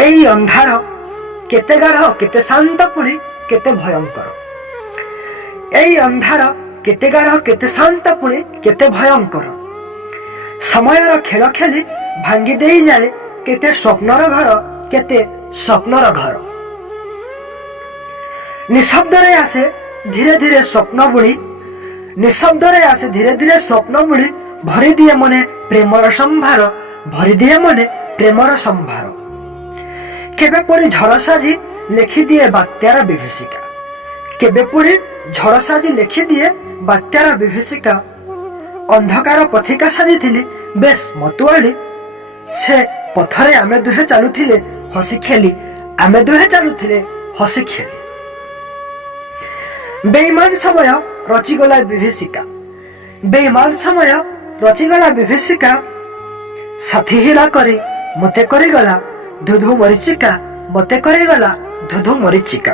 एई अंधार केते गाढ़ केते शांत पुणी केते भयंकर। एई अंधार केते गाढ़ केते शांत पुणी केते भयंकर। समयर खेल खेली भांगी दे जाए केते स्वप्नर घर केते स्वप्नर घर। निशब्द रे आसे धीरे धीरे स्वप्न बुणी, निशब्द रे आसे धीरे धीरे स्वप्न बुणी भरी दिए मने प्रेमर संभार, भरी दिए मने प्रेमर संभार। केबे पुणी झड़ साजी लेखि दिए बात्यार विभीषिका, केबे पुणी झड़ साजी लेखि दिए बात्यार विभीषिका। अंधकार पथिका साजिथिली बेश मतुआली, से पथरे आमे दुहे चालुथिले हसी खेली, आमे दुहे चालुथिले हसी खेली। बेईमान समय रचिगला विभीषिका, बेईमान समय रचिगला विभीषिका। साथी हिला करे मते करिगला धुधु मरीचिका, मते करिगला धुधु मरीचिका।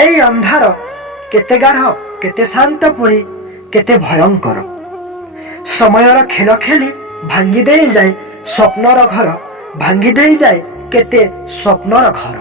एई अंधार केते गाढ़ केते शांत पुणी केते भयंकर। समयर खेल खेली भांगी दे जाए स्वप्नर घर, भांगी दे जाए केते स्वप्नर घर।